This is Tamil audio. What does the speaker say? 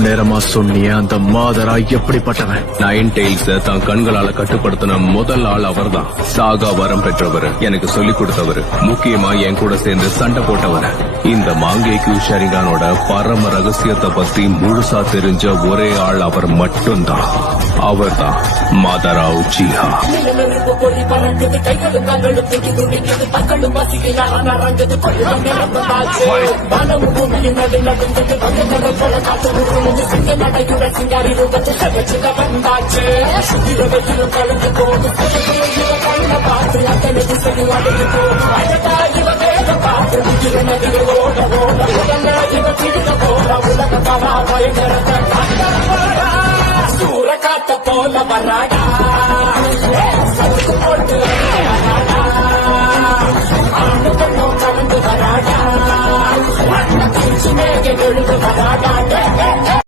இவ்வளவு நேரமா சொன்னிய அந்த மாதரா எப்படிப்பட்டவன்? நைன் டெய்ல்ஸ தான் கண்களால கட்டுப்படுத்தின முதல் ஆள் அவர்தான். சாகா வரம் பெற்றவர், எனக்கு சொல்லிக் கொடுத்தவர், முக்கியமா என் கூட சேர்ந்து சண்டை போட்டவர். இந்த மாங்கேக்யூ ஷரிகானோட பரம ரகசியத்தை பத்தி முழுசா தெரிஞ்ச ஒரே ஆள் அவர் மட்டும்தான். அவர்தான் மாதரா உச்சிஹா. சூரக்காத்த போல வராக